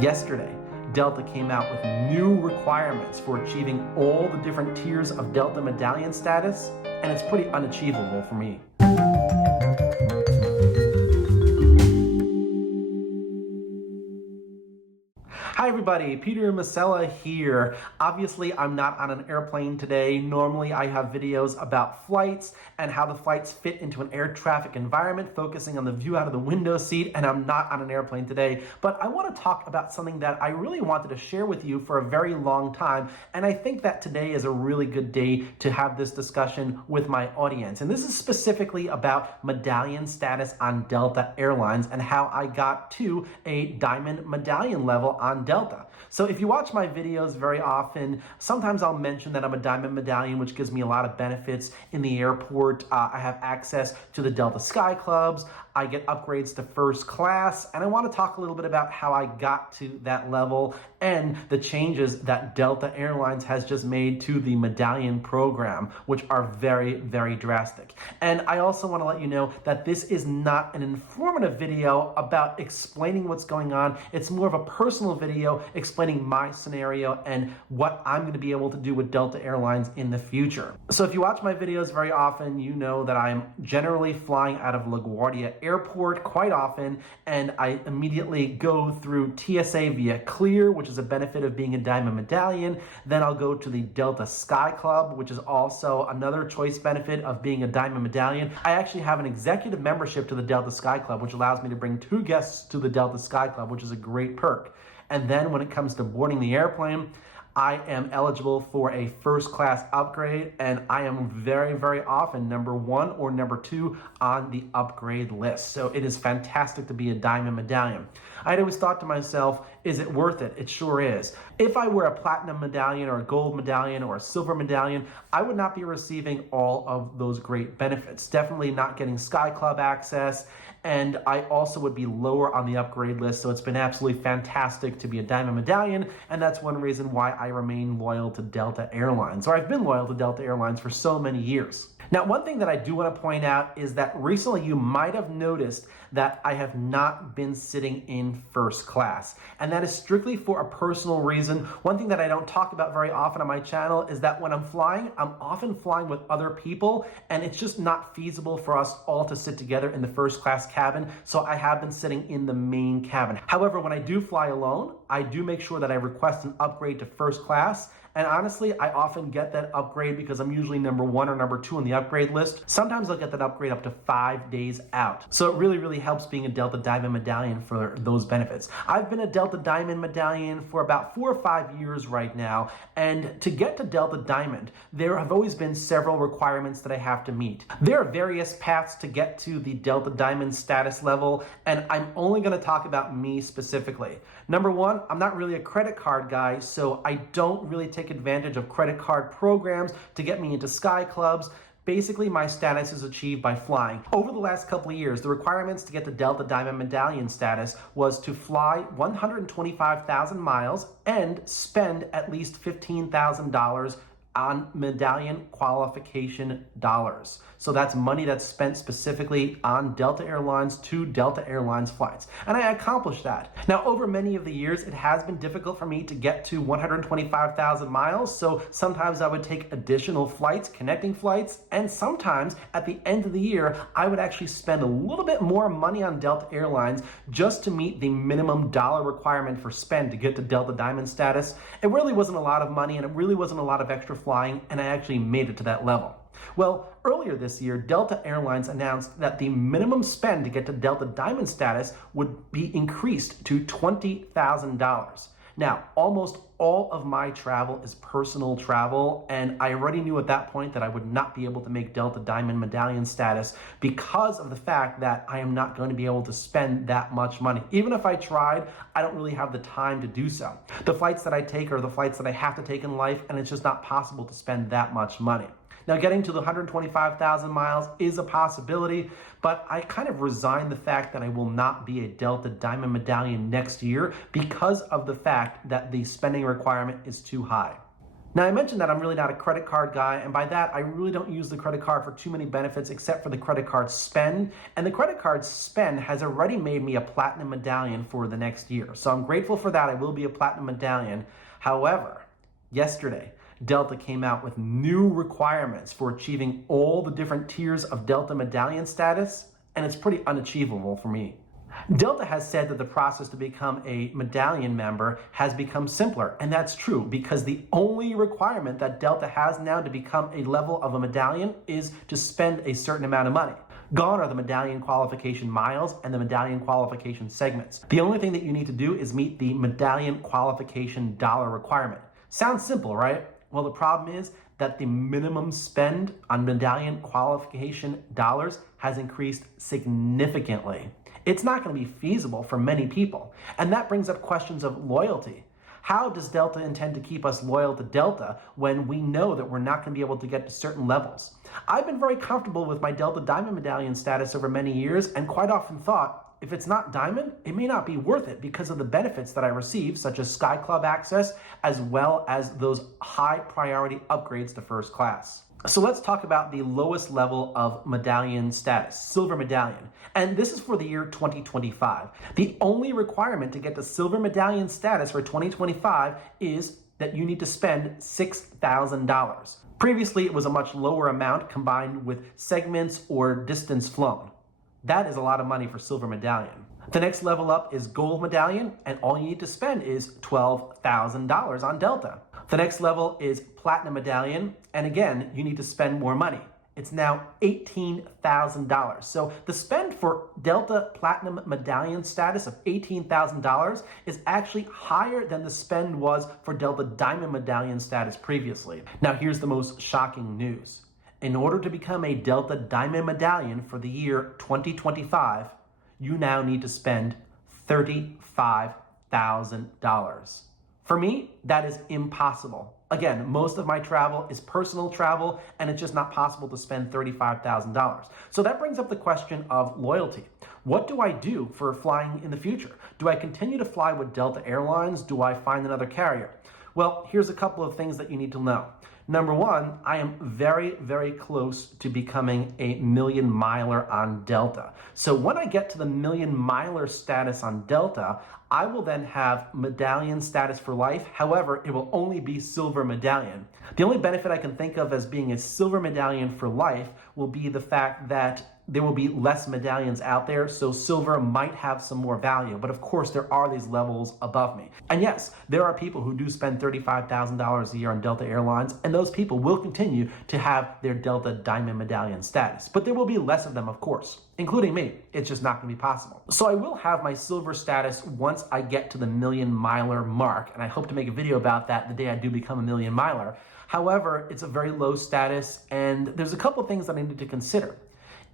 Yesterday, Delta came out with new requirements for achieving all the different tiers of Delta Medallion status, and it's pretty unachievable for me. Hi everybody, Peter Masella here. Obviously, I'm not on an airplane today. Normally, I have videos about flights and how the flights fit into an air traffic environment, focusing on the view out of the window seat, and I'm not on an airplane today. But I want to talk about something that I really wanted to share with you for a very long time, and I think that today is a really good day to have this discussion with my audience. And this is specifically about medallion status on Delta Airlines and how I got to a Diamond Medallion level on Delta. So if you watch my videos very often, sometimes I'll mention that I'm a Diamond Medallion, which gives me a lot of benefits in the airport. I have access to the Delta Sky Clubs. I get upgrades to first class, and I want to talk a little bit about how I got to that level and the changes that Delta Airlines has just made to the Medallion program, which are very, very drastic. And I also want to let you know that this is not an informative video about explaining what's going on. It's more of a personal video explaining my scenario and what I'm going to be able to do with Delta Airlines in the future. So if you watch my videos very often, you know that I'm generally flying out of LaGuardia Airport quite often, and I immediately go through TSA via Clear, which is a benefit of being a Diamond Medallion. Then I'll go to the Delta Sky Club, which is also another choice benefit of being a Diamond Medallion. I actually have an executive membership to the Delta Sky Club, which allows me to bring 2 guests to the Delta Sky Club, which is a great perk. And then when it comes to boarding the airplane, I am eligible for a first class upgrade, and I am very, very often number 1 or number 2 on the upgrade list. So it is fantastic to be a Diamond Medallion. I'd always thought to myself, is it worth it? It sure is. If I were a Platinum Medallion or a Gold Medallion or a Silver Medallion, I would not be receiving all of those great benefits. Definitely not getting Sky Club access, and I also would be lower on the upgrade list. So it's been absolutely fantastic to be a Diamond Medallion, and that's one reason why I remain loyal to Delta Airlines, or I've been loyal to Delta Airlines for so many years. Now, one thing that I do want to point out is that recently you might have noticed that I have not been sitting in first class, and that is strictly for a personal reason. One thing that I don't talk about very often on my channel is that when I'm flying, I'm often flying with other people, and it's just not feasible for us all to sit together in the first class cabin, so I have been sitting in the main cabin. However, when I do fly alone, I do make sure that I request an upgrade to first class. And honestly, I often get that upgrade because I'm usually number 1 or number 2 on the upgrade list. Sometimes I'll get that upgrade up to 5 days out. So it really, really helps being a Delta Diamond Medallion for those benefits. I've been a Delta Diamond Medallion for about 4 or 5 years right now. And to get to Delta Diamond, there have always been several requirements that I have to meet. There are various paths to get to the Delta Diamond status level, and I'm only going to talk about me specifically. Number 1, I'm not really a credit card guy, so I don't really take advantage of credit card programs to get me into Sky Clubs. Basically, my status is achieved by flying. Over the last couple of years, the requirements to get the Delta Diamond Medallion status was to fly 125,000 miles and spend at least $15,000 on medallion qualification dollars. So that's money that's spent specifically on Delta Airlines to Delta Airlines flights. And I accomplished that. Now, over many of the years, it has been difficult for me to get to 125,000 miles. So sometimes I would take additional flights, connecting flights, and sometimes at the end of the year, I would actually spend a little bit more money on Delta Airlines just to meet the minimum dollar requirement for spend to get to Delta Diamond status. It really wasn't a lot of money, and it really wasn't a lot of extra flying, and I actually made it to that level. Well, earlier this year, Delta Airlines announced that the minimum spend to get to Delta Diamond status would be increased to $20,000. Now, almost all of my travel is personal travel, and I already knew at that point that I would not be able to make Delta Diamond Medallion status because of the fact that I am not going to be able to spend that much money. Even if I tried, I don't really have the time to do so. The flights that I take are the flights that I have to take in life, and it's just not possible to spend that much money. Now, getting to the 125,000 miles is a possibility, but I kind of resigned the fact that I will not be a Delta Diamond Medallion next year because of the fact that the spending requirement is too high. Now, I mentioned that I'm really not a credit card guy, and by that, I really don't use the credit card for too many benefits except for the credit card spend. And the credit card spend has already made me a platinum medallion for the next year. So I'm grateful for that. I will be a platinum medallion. However, yesterday, Delta came out with new requirements for achieving all the different tiers of Delta medallion status, and it's pretty unachievable for me. Delta has said that the process to become a medallion member has become simpler, and that's true because the only requirement that Delta has now to become a level of a medallion is to spend a certain amount of money. Gone are the medallion qualification miles and the medallion qualification segments. The only thing that you need to do is meet the medallion qualification dollar requirement. Sounds simple, right? Well, the problem is that the minimum spend on medallion qualification dollars has increased significantly. It's not going to be feasible for many people. And that brings up questions of loyalty. How does Delta intend to keep us loyal to Delta when we know that we're not going to be able to get to certain levels? I've been very comfortable with my Delta Diamond Medallion status over many years and quite often thought, if it's not Diamond, it may not be worth it because of the benefits that I receive, such as Sky Club access, as well as those high priority upgrades to first class. So let's talk about the lowest level of medallion status, Silver Medallion. And this is for the year 2025. The only requirement to get the Silver Medallion status for 2025 is that you need to spend $6,000. Previously, it was a much lower amount combined with segments or distance flown. That is a lot of money for Silver Medallion. The next level up is Gold Medallion, and all you need to spend is $12,000 on Delta. The next level is Platinum Medallion, and again, you need to spend more money. It's now $18,000. So the spend for Delta Platinum Medallion status of $18,000 is actually higher than the spend was for Delta Diamond Medallion status previously. Now here's the most shocking news. In order to become a Delta Diamond Medallion for the year 2025, you now need to spend $35,000. For me, that is impossible. Again, most of my travel is personal travel, and it's just not possible to spend $35,000. So that brings up the question of loyalty. What do I do for flying in the future? Do I continue to fly with Delta Airlines? Do I find another carrier? Well, here's a couple of things that you need to know. Number one, I am very, very close to becoming a million miler on Delta. So when I get to the million miler status on Delta, I will then have medallion status for life. However, it will only be Silver Medallion. The only benefit I can think of as being a Silver Medallion for life will be the fact that there will be less medallions out there, so silver might have some more value. But of course, there are these levels above me. And yes, there are people who do spend $35,000 a year on Delta Airlines, and those people will continue to have their Delta Diamond Medallion status. But there will be less of them, of course, including me. It's just not going to be possible. So I will have my silver status once I get to the million miler mark, and I hope to make a video about that the day I do become a million miler. However, it's a very low status, and there's a couple things that I need to consider.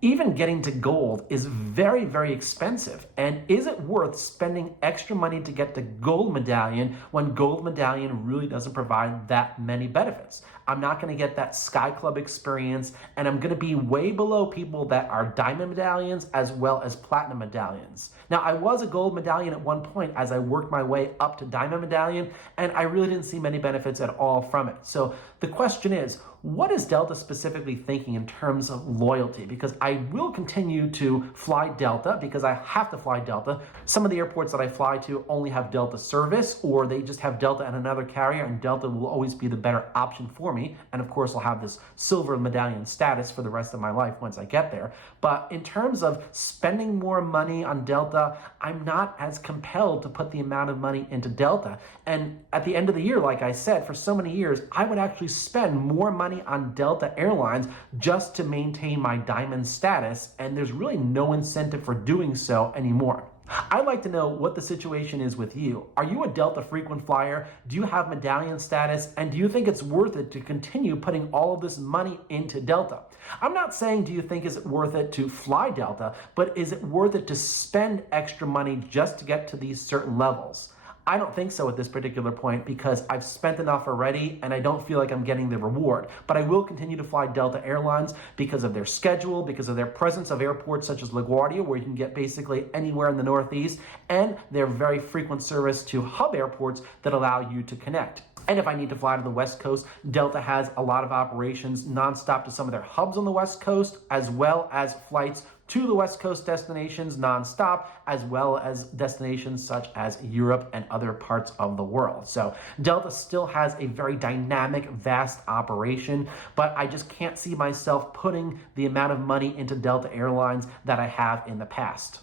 Even getting to gold is very, very expensive. And is it worth spending extra money to get to Gold Medallion when Gold Medallion really doesn't provide that many benefits? I'm not going to get that Sky Club experience, and I'm going to be way below people that are Diamond Medallions as well as Platinum Medallions. Now, I was a Gold Medallion at one point as I worked my way up to Diamond Medallion, and I really didn't see many benefits at all from it. So the question is, what is Delta specifically thinking in terms of loyalty? Because I will continue to fly Delta because I have to fly Delta. Some of the airports that I fly to only have Delta service, or they just have Delta and another carrier, and Delta will always be the better option for me. And of course, I'll have this Silver Medallion status for the rest of my life once I get there. But in terms of spending more money on Delta, I'm not as compelled to put the amount of money into Delta. And at the end of the year, like I said, for so many years, I would actually spend more money on Delta Airlines just to maintain my Diamond status, and there's really no incentive for doing so anymore. I'd like to know what the situation is with you. Are you a Delta frequent flyer? Do you have medallion status? And do you think it's worth it to continue putting all of this money into Delta? I'm not saying do you think is it worth it to fly Delta, but is it worth it to spend extra money just to get to these certain levels? I don't think so at this particular point because I've spent enough already and I don't feel like I'm getting the reward. But I will continue to fly Delta Airlines because of their schedule, because of their presence of airports such as LaGuardia, where you can get basically anywhere in the Northeast, and their very frequent service to hub airports that allow you to connect. And if I need to fly to the West Coast, Delta has a lot of operations nonstop to some of their hubs on the West Coast, as well as flights to the West Coast destinations nonstop, as well as destinations such as Europe and other parts of the world. So Delta still has a very dynamic, vast operation, but I just can't see myself putting the amount of money into Delta Airlines that I have in the past.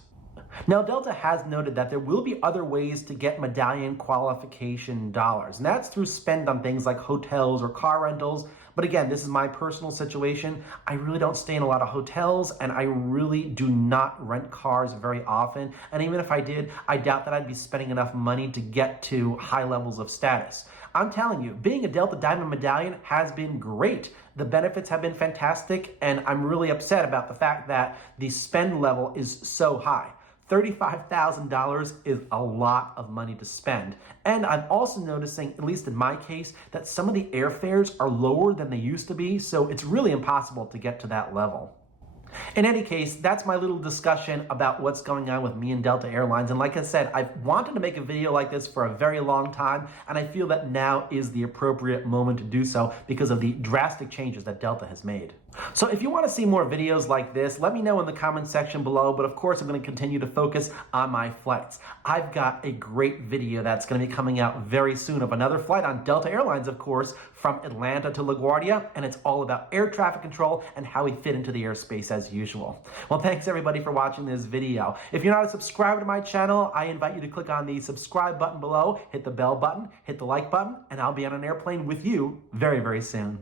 Now, Delta has noted that there will be other ways to get Medallion qualification dollars, and that's through spend on things like hotels or car rentals. But again, this is my personal situation. I really don't stay in a lot of hotels, and I really do not rent cars very often. And even if I did, I doubt that I'd be spending enough money to get to high levels of status. I'm telling you, being a Delta Diamond Medallion has been great. The benefits have been fantastic, and I'm really upset about the fact that the spend level is so high. $35,000 is a lot of money to spend. And I'm also noticing, at least in my case, that some of the airfares are lower than they used to be, so it's really impossible to get to that level. In any case, that's my little discussion about what's going on with me and Delta Airlines. And like I said, I've wanted to make a video like this for a very long time, and I feel that now is the appropriate moment to do so because of the drastic changes that Delta has made. So if you want to see more videos like this, let me know in the comment section below, but of course I'm going to continue to focus on my flights. I've got a great video that's going to be coming out very soon of another flight on Delta Airlines, of course, from Atlanta to LaGuardia, and it's all about air traffic control and how we fit into the airspace as usual. Well, thanks everybody for watching this video. If you're not a subscriber to my channel, I invite you to click on the subscribe button below, hit the bell button, hit the like button, and I'll be on an airplane with you very, very soon.